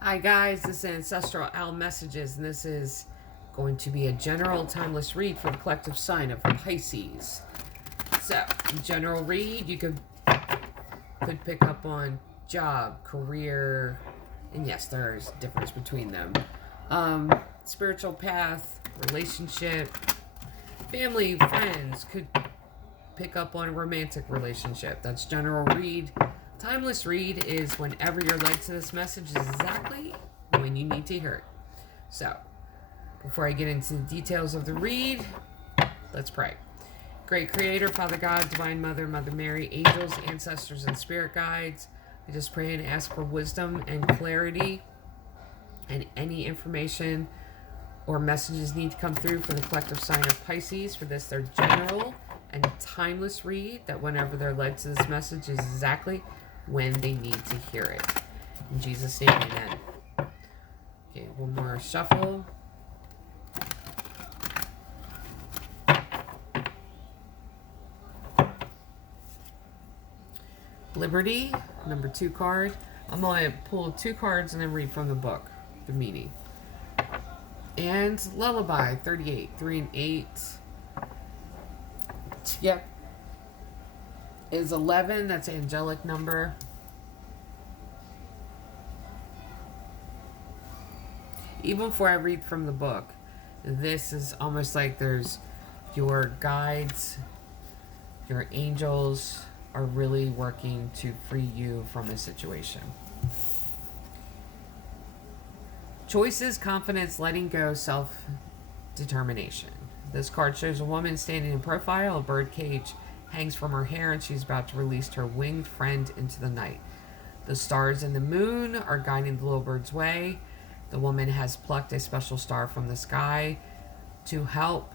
Hi guys, this is Ancestral Owl Messages, and this is going to be a general timeless read for the collective sign of Pisces. So, general read, you could pick up on job, career, and yes, there's a difference between them. Spiritual path, relationship, family, friends, could pick up on a romantic relationship. That's general read. Timeless read is whenever you're led to this message is exactly when you need to hear it. So, before I get into the details of the read, let's pray. Great Creator, Father God, Divine Mother, Mother Mary, angels, ancestors, and spirit guides, I just pray and ask for wisdom and clarity, and any information or messages need to come through for the collective sign of Pisces. For this, their general and timeless read, that whenever they're led to this message is exactly when they need to hear it. In Jesus' name, amen. Okay, one more shuffle. Liberty, number 2 card. I'm going to pull 2 cards and then read from the book, the meaning. And Lullaby, 38, 3 and 8. Yep. Is 11, that's angelic number. Even before I read from the book, this is almost like there's your guides, your angels are really working to free you from a situation. Choices, confidence, letting go, self-determination. This card shows a woman standing in profile. A bird cage hangs from her hair, and she's about to release her winged friend into the night. The stars and the moon are guiding the little bird's way. The woman has plucked a special star from the sky to help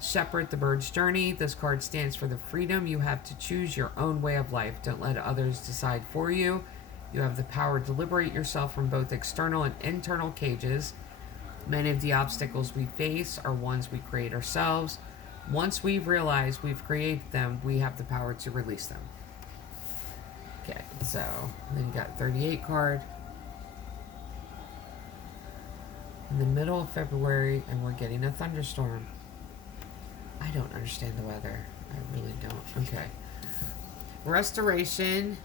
shepherd the bird's journey. This card stands for the freedom you have to choose your own way of life. Don't let others decide for you. You have the power to liberate yourself from both external and internal cages. Many of the obstacles we face are ones we create ourselves. Once we realize we've created them, we have the power to release them. Okay, so then you got 38 card. In the middle of February, and we're getting a thunderstorm. I don't understand the weather. I really don't. Okay. Restoration,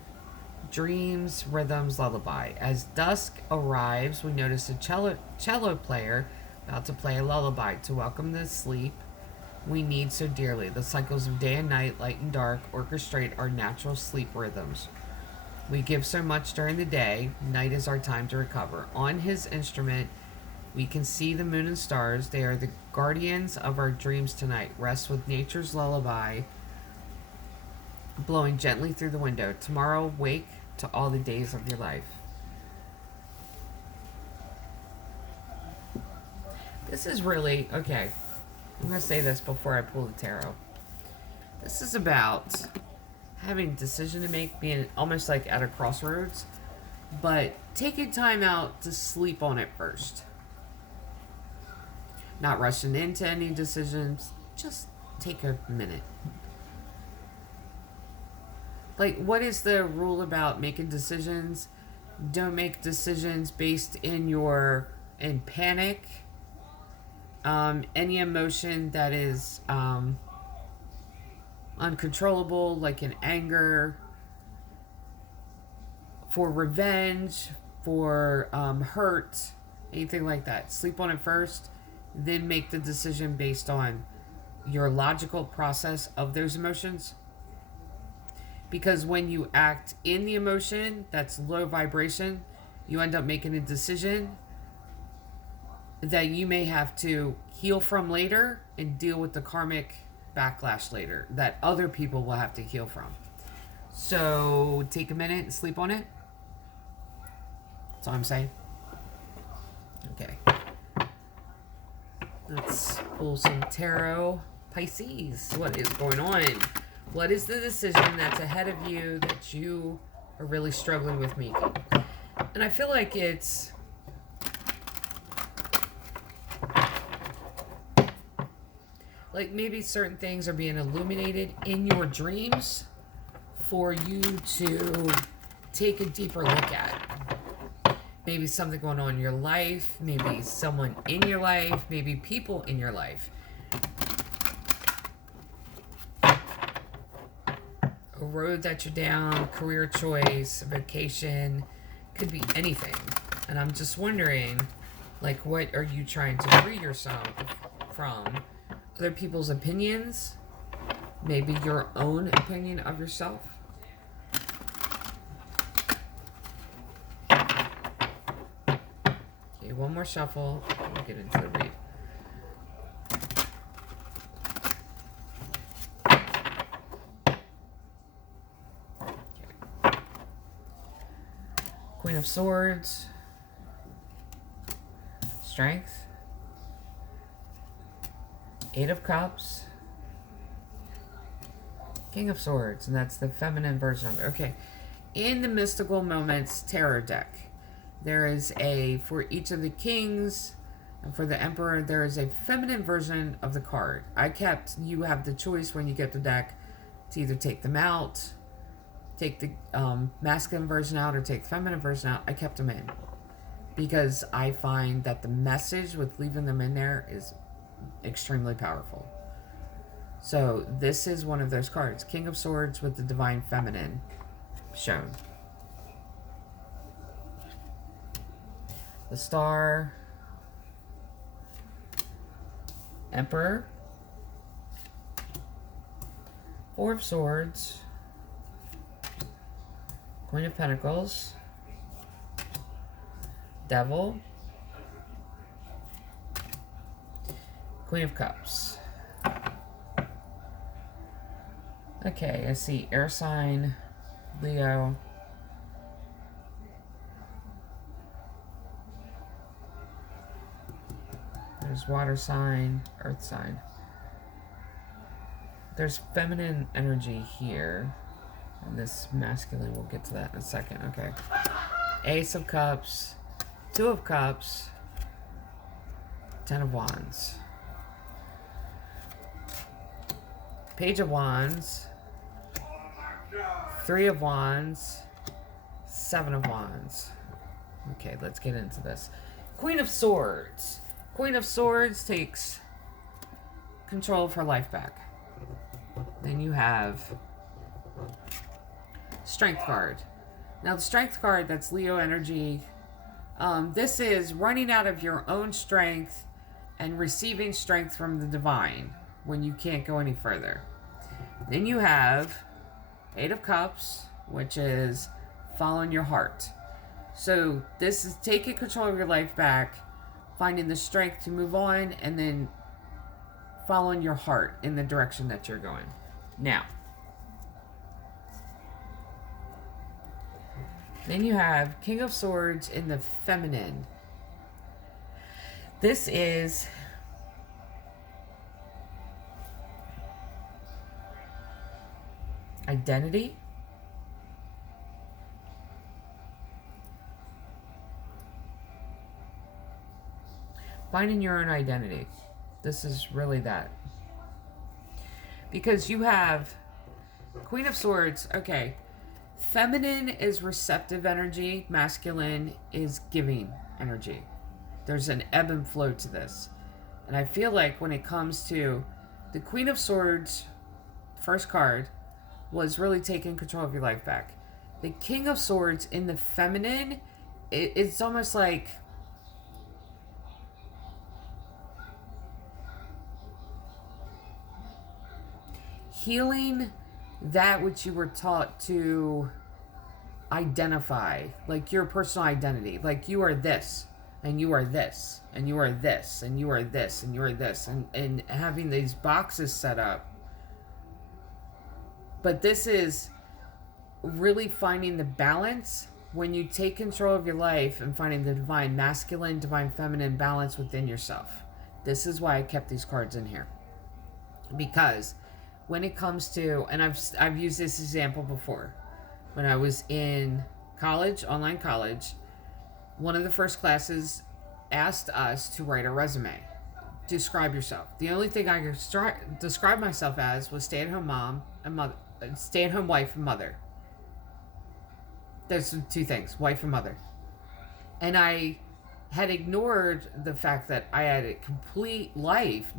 dreams, rhythms, lullaby. As dusk arrives, we notice a cello player about to play a lullaby to welcome the sleep we need so dearly. The cycles of day and night, light and dark, orchestrate our natural sleep rhythms. We give so much during the day. Night is our time to recover. On his instrument, we can see the moon and stars. They are the guardians of our dreams tonight. Rest with nature's lullaby blowing gently through the window. Tomorrow, wake to all the days of your life. This is really, okay, I'm going to say this before I pull the tarot. This is about having a decision to make, being almost like at a crossroads, but taking time out to sleep on it first. Not rushing into any decisions. Just take a minute. Like, what is the rule about making decisions? Don't make decisions based in panic. Any emotion that is uncontrollable, like in anger, for revenge, for hurt, anything like that. Sleep on it first, then make the decision based on your logical process of those emotions. Because when you act in the emotion that's low vibration, you end up making a decision that you may have to heal from later and deal with the karmic backlash later that other people will have to heal from. So take a minute and sleep on it. That's all I'm saying. Okay. Let's pull some tarot. Pisces, what is going on? What is the decision that's ahead of you that you are really struggling with making? And I feel like it's like maybe certain things are being illuminated in your dreams for you to take a deeper look at. maybe something going on in your life, maybe someone in your life, maybe people in your life. A road that you're down, career choice, vacation, could be anything. And I'm just wondering, like, what are you trying to free yourself from? Other people's opinions? Maybe your own opinion of yourself? Okay, one more shuffle. We'll get into the read. Okay. Queen of Swords. Strength. Eight of Cups. King of Swords, and that's the feminine version of it. Okay. In the Mystical Moments Tarot deck, there is for each of the kings and for the emperor, there is a feminine version of the card. You have the choice when you get the deck to either take them out, take the masculine version out, or take the feminine version out. I kept them in because I find that the message with leaving them in there is extremely powerful. So this is one of those cards. King of Swords with the Divine Feminine shown. The Star. Emperor. Four of Swords. Queen of Pentacles. Devil. Queen of Cups. Okay, I see air sign, Leo. There's water sign, earth sign. There's feminine energy here. And this masculine, we'll get to that in a second. Okay. Ace of Cups, Two of Cups, Ten of Wands. Page of Wands, Three of Wands, Seven of Wands. Okay, let's get into this. Queen of Swords. Queen of Swords takes control of her life back. Then you have Strength card. Now the Strength card, that's Leo energy. This is running out of your own strength and receiving strength from the divine when you can't go any further. Then you have Eight of Cups, which is following your heart. So this is taking control of your life back, finding the strength to move on, and then following your heart in the direction that you're going. Now, then you have King of Swords in the feminine. This is identity. Finding your own identity. This is really that. Because you have Queen of Swords. Okay. Feminine is receptive energy. Masculine is giving energy. There's an ebb and flow to this. And I feel like when it comes to the Queen of Swords, first card, was really taking control of your life back. The King of Swords in the feminine, it's almost like healing that which you were taught to identify, like your personal identity. Like you are this, and you are this, and you are this, and you are this, and you are this, and having these boxes set up. But this is really finding the balance when you take control of your life and finding the divine masculine, divine feminine balance within yourself. This is why I kept these cards in here. Because when it comes to, and I've used this example before. When I was in college, online college, one of the first classes asked us to write a resume. Describe yourself. The only thing I could describe myself as was stay-at-home mom and mother. Stay-at-home wife and mother. There's two things, wife and mother. And I had ignored the fact that I had a complete life,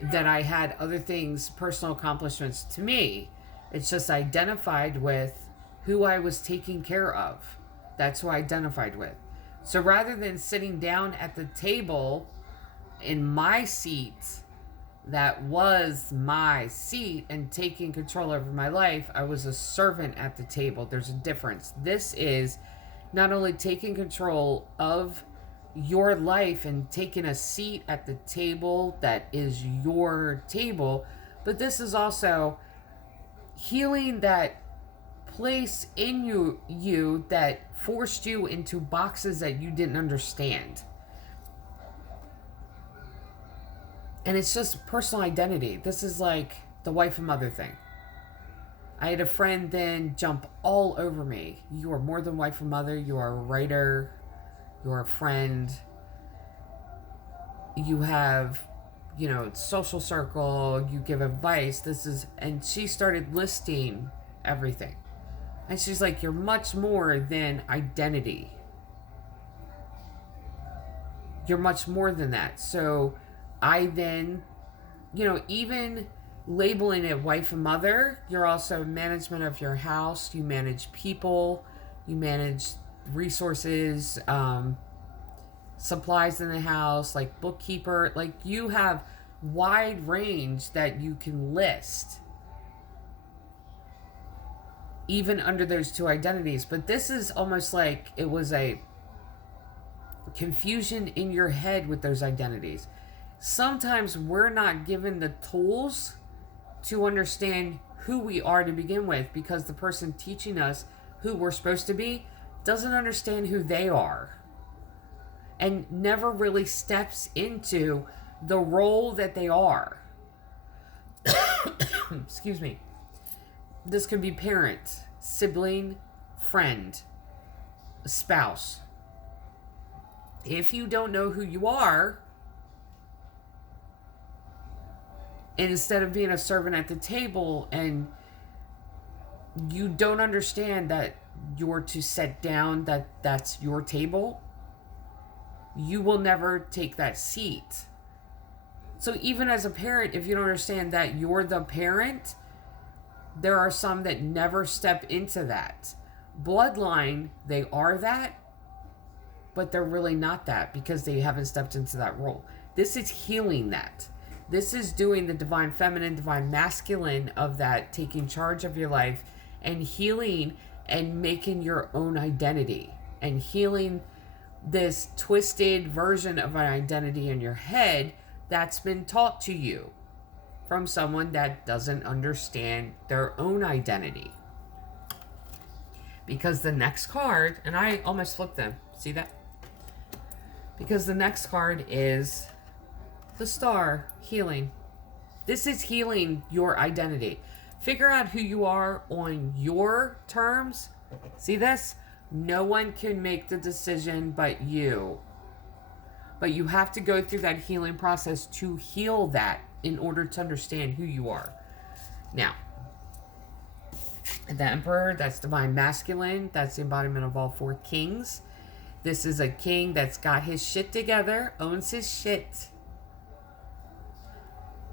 that I had other things, personal accomplishments to me. It's just identified with who I was taking care of. That's who I identified with. So rather than sitting down at the table in my seat, that was my seat, and taking control over my life, I was a servant at the table. There's a difference. This is not only taking control of your life and taking a seat at the table that is your table, but this is also healing that place in you that forced you into boxes that you didn't understand. And it's just personal identity. This is like the wife and mother thing. I had a friend then jump all over me. You are more than wife and mother. You are a writer. You are a friend. You have, social circle. You give advice. And she started listing everything. And she's like, you're much more than identity. You're much more than that. So I then, even labeling it wife and mother, you're also management of your house. You manage people. You manage resources, supplies in the house, like bookkeeper. Like, you have wide range that you can list, even under those two identities. But this is almost like it was a confusion in your head with those identities. Sometimes we're not given the tools to understand who we are to begin with, because the person teaching us who we're supposed to be doesn't understand who they are and never really steps into the role that they are. Excuse me. This could be parent, sibling, friend, spouse. If you don't know who you are, and instead of being a servant at the table, and you don't understand that you're to sit down, that's your table, you will never take that seat. So even as a parent, if you don't understand that you're the parent, there are some that never step into that. Bloodline, they are that, but they're really not that because they haven't stepped into that role. This is healing that. This is doing the divine feminine, divine masculine of that, taking charge of your life and healing and making your own identity and healing this twisted version of an identity in your head that's been taught to you from someone that doesn't understand their own identity. Because the next card, and I almost flipped them, see that? Because the next card is the Star, healing. This is healing your identity. Figure out who you are on your terms. See this? No one can make the decision but you. But you have to go through that healing process to heal that in order to understand who you are. Now, the Emperor, that's divine masculine. That's the embodiment of all four kings. This is a king that's got his shit together, owns his shit,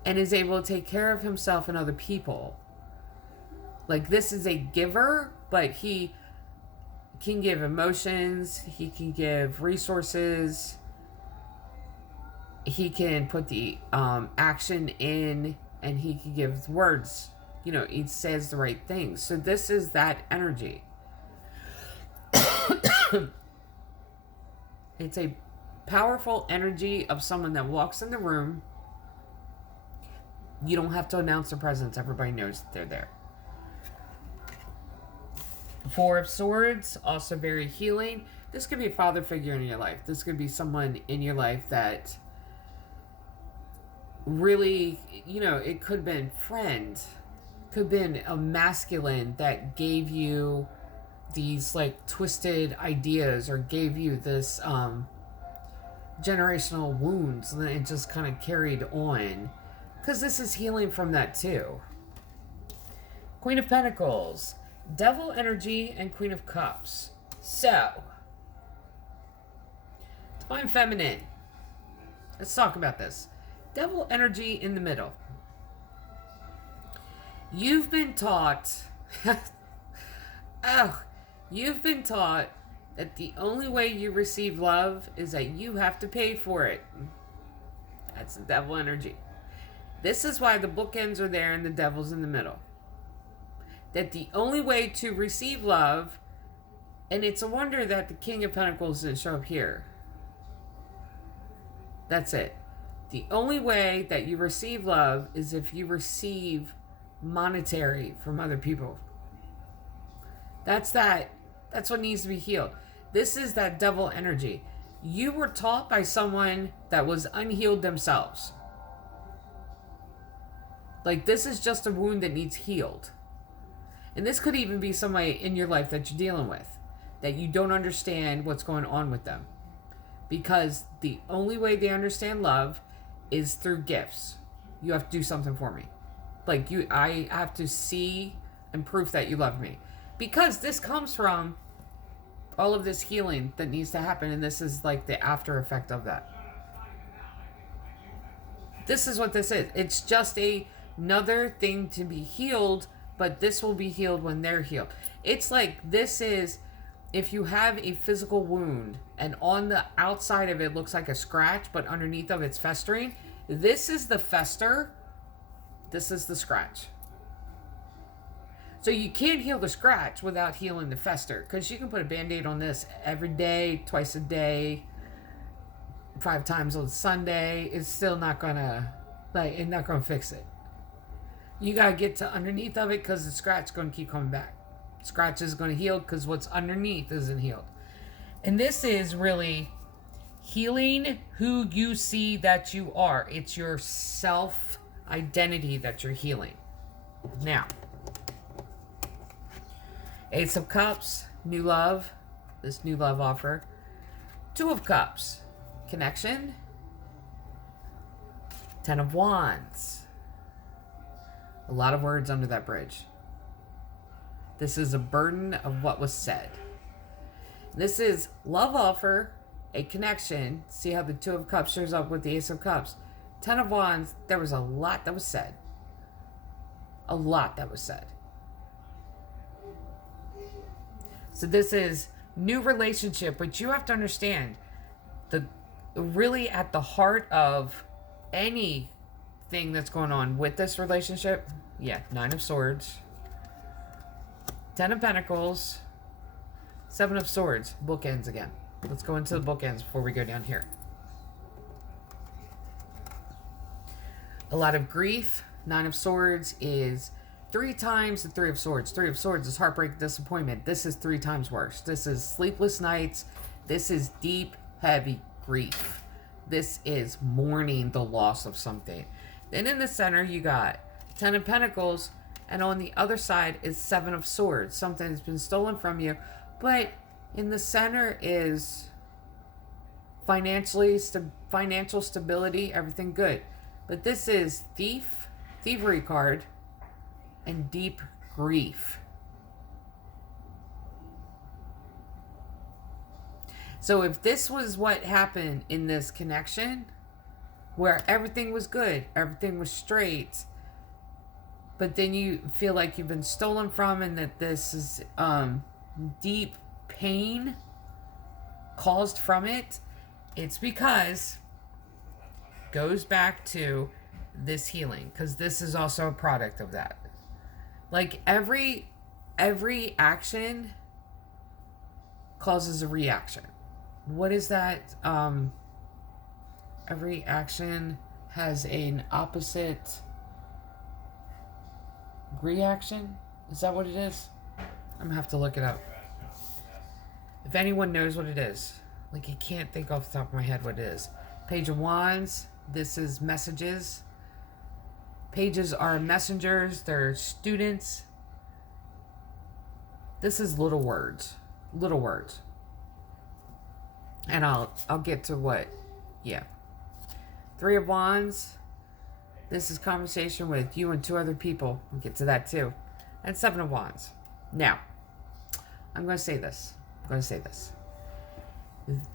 and is able to take care of himself and other people. Like, this is a giver, but he can give emotions, he can give resources, he can put the action in, and he can give words. He says the right things. So this is that energy. It's a powerful energy of someone that walks in the room. You don't have to announce their presence. Everybody knows that they're there. Four of Swords, also very healing. This could be a father figure in your life. This could be someone in your life that really, it could have been friend. Could have been a masculine that gave you these like twisted ideas or gave you this generational wounds, and then it just kind of carried on. Because this is healing from that too. Queen of Pentacles, Devil energy, and Queen of Cups. So, Divine Feminine. Let's talk about this. Devil energy in the middle. You've been taught... you've been taught that the only way you receive love is that you have to pay for it. That's the devil energy. This is why the bookends are there and the devil's in the middle. That the only way to receive love, and it's a wonder that the King of Pentacles didn't show up here. That's it. The only way that you receive love is if you receive monetary from other people. That's what needs to be healed. This is that devil energy. You were taught by someone that was unhealed themselves. Like, this is just a wound that needs healed. And this could even be somebody in your life that you're dealing with, that you don't understand what's going on with them. Because the only way they understand love is through gifts. You have to do something for me. Like, I have to see and proof that you love me. Because this comes from all of this healing that needs to happen, and this is like the after effect of that. This is what this is. It's just another thing to be healed, but this will be healed when they're healed. It's like, this is, if you have a physical wound and on the outside of it looks like a scratch, but underneath of it's festering, this is the fester, this is the scratch. So you can't heal the scratch without healing the fester, because you can put a band-aid on this every day, twice a day, 5 times on Sunday. It's still not gonna, it's not gonna fix it. You gotta get to underneath of it, because the scratch is gonna keep coming back. Scratch is gonna heal because what's underneath isn't healed. And this is really healing who you see that you are. It's your self-identity that you're healing. Now, Ace of Cups, new love, this new love offer. 2 of Cups, connection. 10 of Wands. A lot of words under that bridge. This is a burden of what was said. This is love offer, a connection. See how the 2 of Cups shows up with the Ace of Cups. 10 of Wands, there was a lot that was said. A lot that was said. So this is new relationship, but you have to understand, really at the heart of anything that's going on with this relationship, 9 of Swords, 10 of Pentacles, 7 of Swords, bookends again. Let's go into the bookends before we go down here. A lot of grief. 9 of Swords is 3 times the 3 of Swords. 3 of Swords is heartbreak, disappointment. This is 3 times worse. This is sleepless nights. This is deep, heavy grief. This is mourning the loss of something. Then in the center, you got 10 of Pentacles, and on the other side is 7 of Swords. Something has been stolen from you. But in the center is financial stability, everything good. But this is thievery card, and deep grief. So if this was what happened in this connection, where everything was good, everything was straight, but then you feel like you've been stolen from, and that this is deep pain caused from it, it's because goes back to this healing, because this is also a product of that. Like every action causes a reaction. What is that? Every action has an opposite reaction. Is that what it is? I'm gonna have to look it up. If anyone knows what it is, like, I can't think off the top of my head what it is. Page of Wands. This is messages. Pages are messengers. They're students. This is little words. Little words. And I'll get to what. 3 of Wands. This is conversation with you and 2 other people. We'll get to that too. And 7 of Wands. Now, I'm going to say this.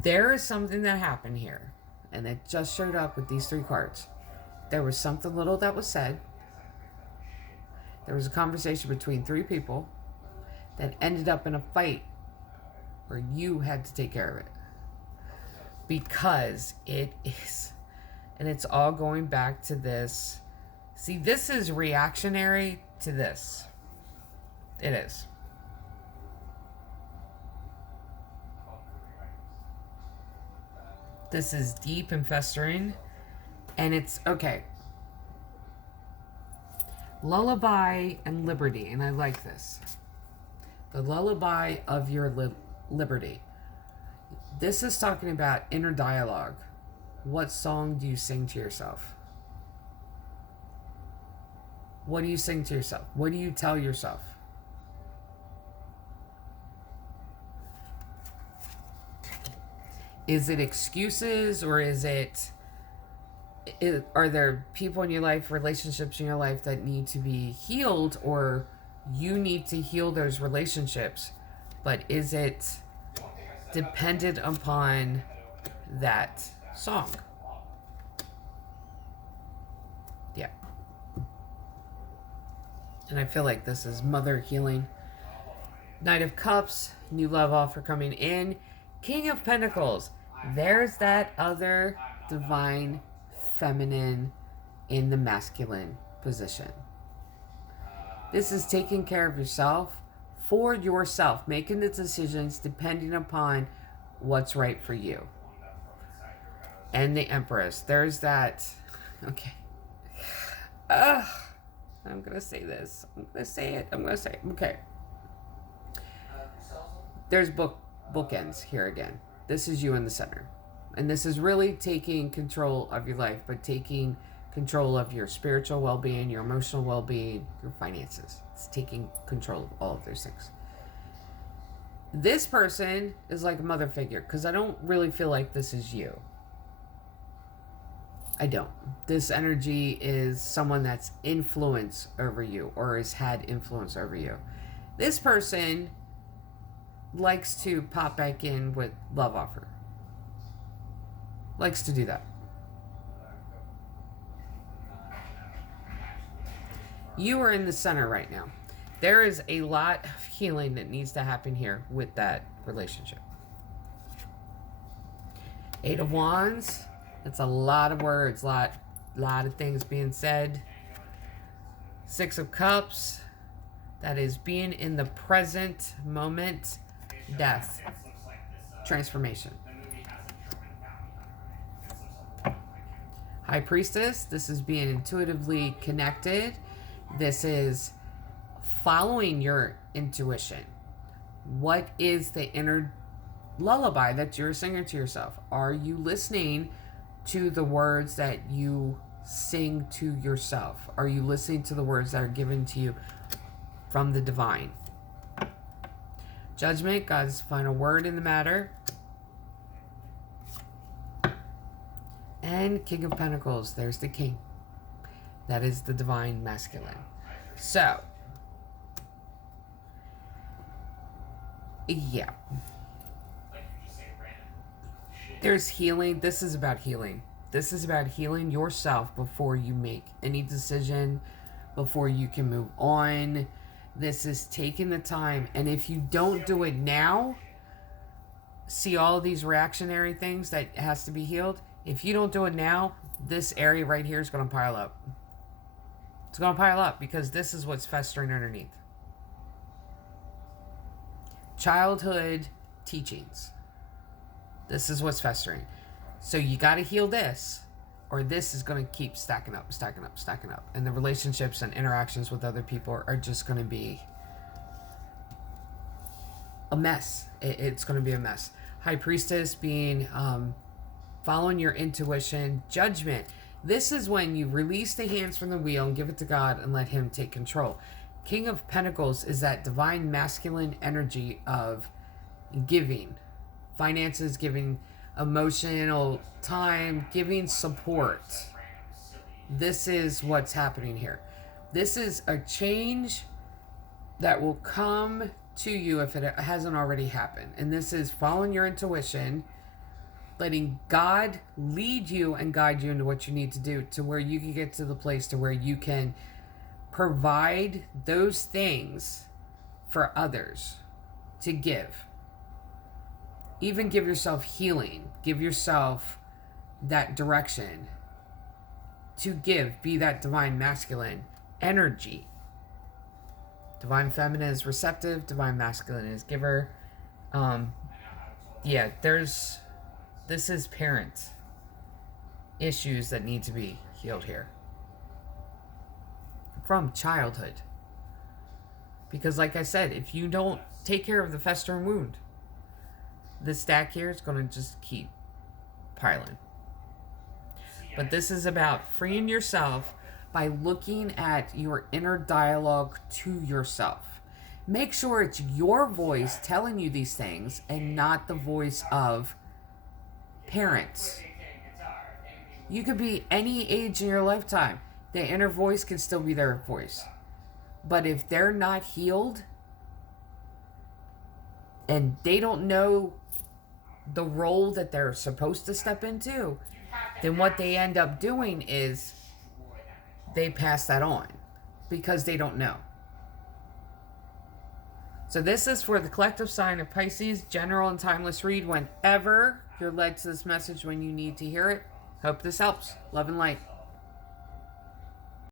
There is something that happened here, and it just showed up with these 3 cards. There was something little that was said. There was a conversation between 3 people that ended up in a fight where you had to take care of it. Because it is, and it's all going back to this. See, this is reactionary to this. It is. This is deep and festering. And it's, okay. Lullaby and liberty. And I like this. The lullaby of your liberty. This is talking about inner dialogue. What song do you sing to yourself? What do you sing to yourself? What do you tell yourself? Is it excuses, or is it, are there people in your life, relationships in your life that need to be healed, or you need to heal those relationships? But is it dependent upon that song? Yeah. And I feel like this is mother healing. Knight of Cups, new love offer coming in. King of Pentacles. There's that other divine feminine in the masculine position. This is taking care of yourself, for yourself, making the decisions depending upon what's right for you. And the Empress. There's that. Okay. I'm going to say this. I'm going to say it. Okay. There's bookends here again. This is you in the center. And this is really taking control of your life, but taking control of your spiritual well-being, your emotional well-being, your finances. It's taking control of all of those things. This person is like a mother figure, because I don't really feel like this is you. I don't. This energy is someone that's influence over you, or has had influence over you. This person likes to pop back in with love offer. Likes to do that. You are in the center right now. There is a lot of healing that needs to happen here with that relationship. 8 of Wands. That's a lot of words, lot of things being said. 6 of Cups. That is being in the present moment. Death. Transformation. High Priestess. This is being intuitively connected. This is following your intuition. What is the inner lullaby that you're singing to yourself? Are you listening to the words that you sing to yourself? Are you listening to the words that are given to you from the divine? Judgment, God's final word in the matter. And King of Pentacles, there's the king. That is the divine masculine. So, yeah. There's healing. This is about healing. This is about healing yourself before you make any decision, before you can move on. This is taking the time. And if you don't do it now, see all of these reactionary things that has to be healed. If you don't do it now, this area right here is going to pile up. It's going to pile up because this is what's festering underneath. Childhood teachings. This is what's festering. So you got to heal this, or this is going to keep stacking up. And the relationships and interactions with other people are just going to be a mess. It's going to be a mess. High Priestess being following your intuition. Judgment. This is when you release the hands from the wheel and give it to God and let Him take control. King of Pentacles is that divine masculine energy of giving. Finances, giving emotional time, giving support. This is what's happening here. This is a change that will come to you if it hasn't already happened. And this is following your intuition letting God lead you and guide you into what you need to do, to where you can get to the place to where you can provide those things for others to give. Even give yourself healing. Give yourself that direction to give. Be that divine masculine energy. Divine feminine is receptive. Divine masculine is giver. Yeah, this is parent issues that need to be healed here. From childhood. Because like I said, if you don't take care of the festering wound, this stack here is going to just keep piling. But this is about freeing yourself by looking at your inner dialogue to yourself. Make sure it's your voice telling you these things and not the voice of parents. You could be any age in your lifetime. The inner voice can still be their voice. But if they're not healed and they don't know the role that they're supposed to step into, then what they end up doing is they pass that on because they don't know. So this is for the collective sign of Pisces, general and timeless read whenever you're led to this message when you need to hear it. Hope this helps. Love and light.